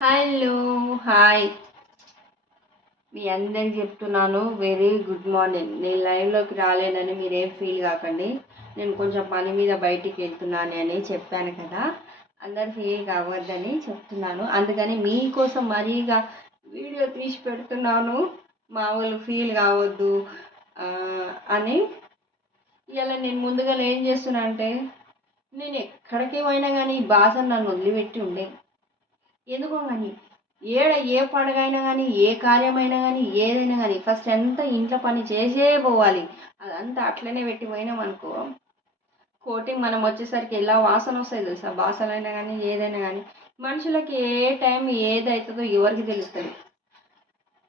Hello. Hi. మీ అందరికి చెప్తున్నాను very good morning. నేను లైవ్లోకి రాలేనని మీరేం ఫీల్ కాకండి. నేను కొంచెం పని మీద బయటికి వెళ్తున్నాను అని చెప్పాను కదా, అందరు ఫీల్ కావద్దని చెప్తున్నాను. అందుకని మీకోసం మరీగా వీడియో తీసి పెడుతున్నాను, మా వాళ్ళు ఫీల్ కావద్దు అని. ఇలా నేను ముందుగా ఏం చేస్తున్నా అంటే, నేను ఎక్కడికి పోయినా కానీ ఈ భాష నన్ను వదిలిపెట్టి ఉండే. ఎందుకో కానీ ఏ పండుగ అయినా కానీ, ఏ కార్యమైనా కానీ, ఏదైనా కానీ ఫస్ట్ ఎంత ఇంట్లో పని చేసే పోవాలి. అదంతా అట్లనే పెట్టి పోయినాం అనుకో, కోటింగ్ మనం వచ్చేసరికి ఎలా వాసన వస్తాయి తెలుసా. బాసనైనా కానీ ఏదైనా కానీ మనుషులకి ఏ టైం ఏది అవుతుందో ఎవరికి తెలుస్తుంది.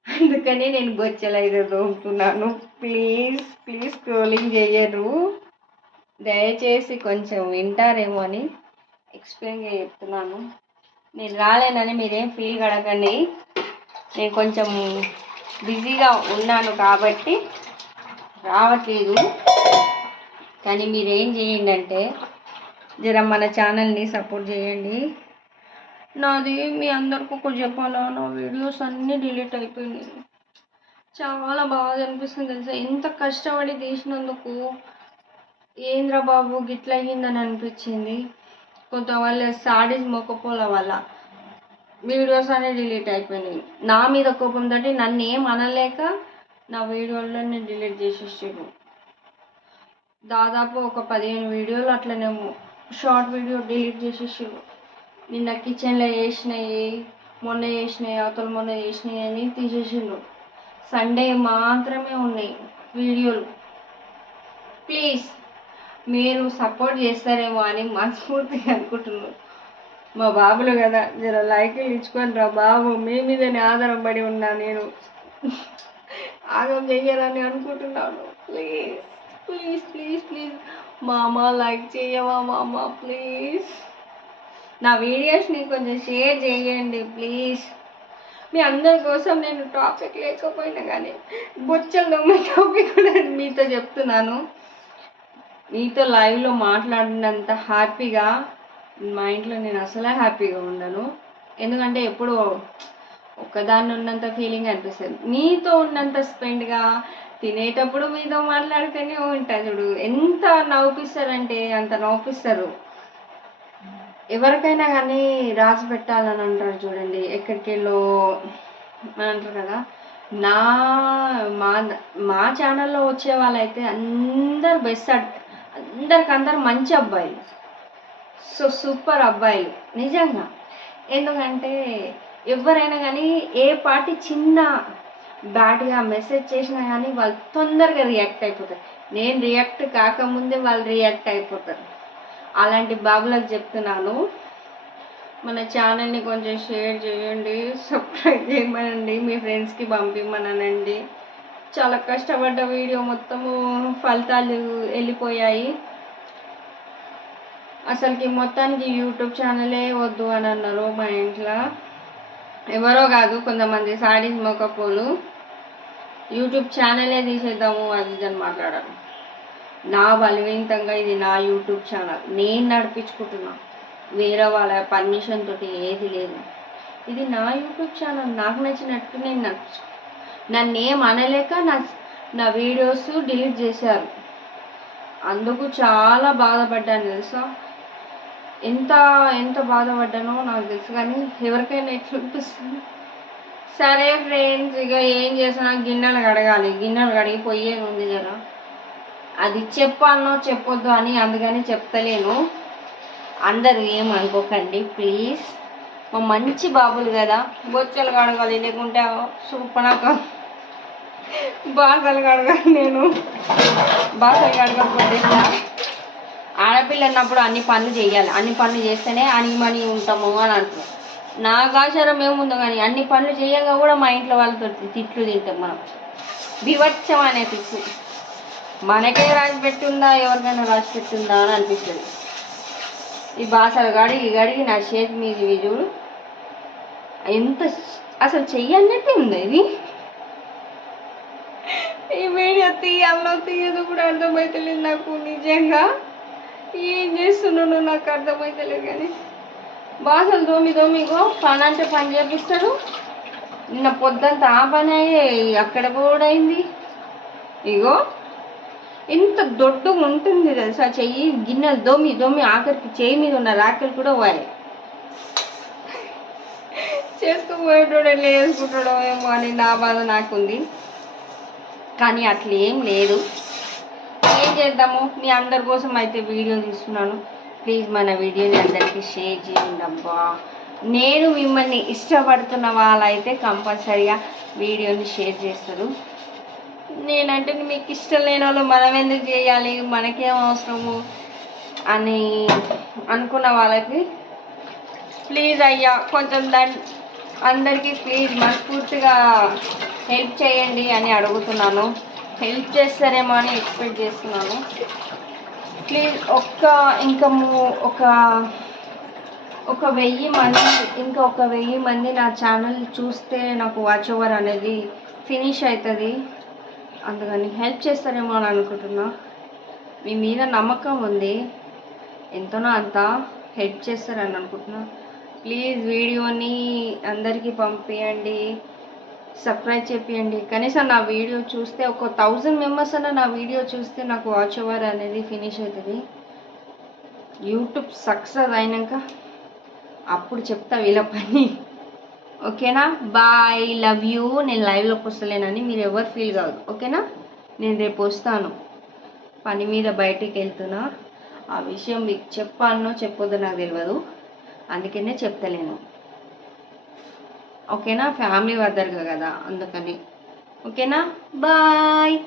అందుకని నేను బొచ్చలు అయితే తోముతున్నాను. ప్లీజ్ ప్లీజ్ స్క్రోలింగ్ చేయరు, దయచేసి కొంచెం వింటారేమో అని ఎక్స్ప్లెయిన్గా చెప్తున్నాను. నేను రాలేనని మీరేం ఫీల్ కడకండి. నేను కొంచెం బిజీగా ఉన్నాను కాబట్టి రావట్లేదు. కానీ మీరేం చేయండి అంటే, జర మన ఛానల్ని సపోర్ట్ చేయండి. నాది మీ అందరికి ఒకటి చెప్పాలా, నా వీడియోస్ అన్నీ డిలీట్ అయిపోయినాయి. చాలా బాగా అనిపిస్తుంది తెలుసా. ఎంత కష్టపడి తీసినందుకు ఏంద్రా బాబు గిట్ల అయ్యిందని అనిపించింది. కొంతవల్ల సాడీస్ మొక్కపోల వల్ల వీడియోస్ అనేవి డిలీట్ అయిపోయినాయి. నా మీద కోపం తోటి నన్ను ఏం అనలేక నా వీడియోలని డిలీట్ చేసేసారు. దాదాపు ఒక 15 వీడియోలు అట్లనే షార్ట్ వీడియో డిలీట్ చేసేసారు. నిన్న కిచెన్లో వేసినాయి, మొన్న వేసినాయి, అవతల మొన్న వేసినాయి అని తీసేసిండు. సండే మాత్రమే ఉన్నాయి వీడియోలు. ప్లీజ్ మీరు సపోర్ట్ చేస్తారేమో అని మనస్ఫూర్తిగా అనుకుంటున్నాను. మా బాబులు కదా, జర లైక్లు ఇచ్చుకొని రా బాబు, మీ మీదనే ఆధారపడి ఉన్నా నేను. ఆగం చెయ్యాలని అనుకుంటున్నాను. ప్లీజ్ ప్లీజ్ ప్లీజ్ ప్లీజ్ మామ, లైక్ చేయవా మామ ప్లీజ్. నా వీడియోస్ని కొంచెం షేర్ చేయండి ప్లీజ్. మీ అందరి కోసం నేను టాపిక్ లేకపోయినా కానీ బొచ్చలు టాపిక్ కూడా మీతో చెప్తున్నాను. మీతో లైవ్లో మాట్లాడినంత హ్యాపీగా మా ఇంట్లో నేను అసలే హ్యాపీగా ఉండను. ఎందుకంటే ఎప్పుడు ఒక్కదాన్ని ఉన్నంత ఫీలింగ్ అనిపిస్తుంది. మీతో ఉన్నంత స్పెండ్గా తినేటప్పుడు మీతో మాట్లాడితేనే ఉంటుంది చూడు, ఎంత నవ్వుపిస్తారంటే అంత నవ్వుపిస్తారు. ఎవరికైనా కానీ రాసి పెట్టాలని అంటారు చూడండి, ఎక్కడికి వెళ్ళో అని అంటారు కదా. నా మా మా ఛానల్లో వచ్చే వాళ్ళైతే అందరు బెస్ట్, అందరికందరు మంచి అబ్బాయిలు, సో సూపర్ అబ్బాయిలు నిజంగా. ఎందుకంటే ఎవరైనా కానీ ఏ పార్టీ చిన్న బ్యాడ్గా మెసేజ్ చేసినా కానీ వాళ్ళు తొందరగా రియాక్ట్ అయిపోతారు. నేను రియాక్ట్ కాకముందే వాళ్ళు రియాక్ట్ అయిపోతారు. అలాంటి బాబులకు చెప్తున్నాను, మన ఛానల్ని కొంచెం షేర్ చేయండి, సబ్స్క్రైబ్ చేయమనండి, మీ ఫ్రెండ్స్కి పంపిమ్మనండి. చాలా కష్టపడ్డ వీడియో మొత్తము ఫలితాలు వెళ్ళిపోయాయి. అసలుకి మొత్తానికి యూట్యూబ్ ఛానలే వద్దు అని అన్నారు మా ఇంట్లో. ఎవరో కాదు, కొంతమంది సాడీస్ మొక్కపోలు యూట్యూబ్ ఛానలే తీసేద్దాము అది అని మాట్లాడారు. నా బలవంతంగా ఇది నా యూట్యూబ్ ఛానల్, నేను నడిపించుకుంటున్నా, వేరే వాళ్ళ పర్మిషన్ తోటి ఏది లేదు. ఇది నా యూట్యూబ్ ఛానల్, నాకు నచ్చినట్టు నేను నడిపించుకుంటాను. నన్ను ఏం అనలేక నా వీడియోస్ డిలీట్ చేశారు. అందుకు చాలా బాధపడ్డాను తెలుసా. ఎంత ఎంత బాధపడ్డానో నాకు తెలుసు. కానీ ఎవరికైనా ఎట్లనిపిస్తుంది. సరే ఫ్రెండ్స్, ఇక ఏం చేసినా గిన్నెలు కడగాలి, గిన్నెలు కడిగి పోయేది ఉంది కదా, అది చెప్పాలనో చెప్పొద్దు అని అందుకని చెప్తలేను. అందరూ ఏమనుకోకండి ప్లీజ్. మా మంచి బాబులు కదా, బొచ్చలు కడగాలి, లేకుంటే సూపనాక బాసలు కడగాలి. నేను బాసలు కడగకపోతే ఆడపిల్ల అన్నప్పుడు అన్ని పనులు చేయాలి, అన్ని పనులు చేస్తేనే అనిమని ఉంటాము అని అంటున్నాం. నాకు ఆచారం ఏముందో కానీ అన్ని పనులు చేయంగా కూడా మా ఇంట్లో వాళ్ళతో తిట్లు తింటాం మనం. వివచ్చం అనే తిట్లు మనకే రాసి పెట్టుందా, ఎవరికైనా రాసి పెట్టుందా అని అనిపిస్తుంది. ఈ బాసలు గడిగి నా చేతి మీద చూడు ఎంత అసలు చెయ్యన్నట్టే ఉంది ఇది. ఈ వీడియో తీయాలో తీయదు కూడా అర్థమవుతలేదు నాకు. నిజంగా ఏం చేస్తున్నానో నాకు అర్థమవుతలేదు. కానీ బాసలు ఇగో పని అంటే పని చేపిస్తాడు. నిన్న పొద్దంతా ఆ పని అయ్యే అక్కడ కూడా అయింది. ఇగో ఇంత దొడ్డుగా ఉంటుంది తెలుసా చెయ్యి. గిన్నెలు దోమి ఆఖరికి చేయి మీద ఉన్న రాకెలు కూడా పోయాయి. చేసుకుపోయేటోడే వేసుకుంటాడో ఏమో అని నా బాధ నాకుంది. కానీ అట్లా ఏం లేదు. ఏం చేద్దాము, మీ అందరి కోసం అయితే వీడియో తీస్తున్నాను. ప్లీజ్ మన వీడియోని అందరికీ షేర్ చేయండి అబ్బా. నేను మిమ్మల్ని ఇష్టపడుతున్న వాళ్ళైతే కంపల్సరీగా వీడియోని షేర్ చేస్తారు. నేనంటే మీకు ఇష్టం లేని వాళ్ళు మనం ఎందుకు చేయాలి, మనకేం అవసరము అని అనుకున్న వాళ్ళకి ప్లీజ్ అయ్యా కొంచెం అందరికీ ప్లీజ్ మనస్ఫూర్తిగా హెల్ప్ చేయండి అని అడుగుతున్నాను. హెల్ప్ చేస్తారేమో అని ఎక్స్పెక్ట్ చేస్తున్నాను. ప్లీజ్ ఒక 1000 మంది ఒక 1000 మంది నా ఛానల్ చూస్తే నాకు వాచ్ ఓవర్ అనేది ఫినిష్ అవుతుంది. అందుకని హెల్ప్ చేస్తారేమో అని అనుకుంటున్నా. మీ మీద నమ్మకం ఉంది, ఎంతనో అంత హెల్ప్ చేస్తారని అనుకుంటున్నా. ప్లీజ్ వీడియోని అందరికీ పంపించండి, సబ్స్క్రైబ్ చేయండి. కనీసం నా వీడియో చూస్తే ఒక 1000 మెంబర్స్ అన్న నా వీడియో చూస్తే నాకు వాచ్ ఓవర్ అనేది ఫినిష్ అవుతుంది. యూట్యూబ్ సక్సెస్ అయినాక అప్పుడు చెప్తా వీళ్ళ పని. ఓకేనా? Bye, love you. నేను లైవ్లోకి వస్తలేనని మీరు ఎవరు ఫీల్ కావద్దు. ఓకేనా? నేను రేపు వస్తాను, పని మీద బయటికి వెళ్తున్నా. ఆ విషయం మీకు చెప్పానో చెప్పొద్దో నాకు తెలియదు, అందుకనే చెప్తలేను. ఓకేనా? ఫ్యామిలీ వద్దరు కదా అందుకని. ఓకేనా? బాయ్.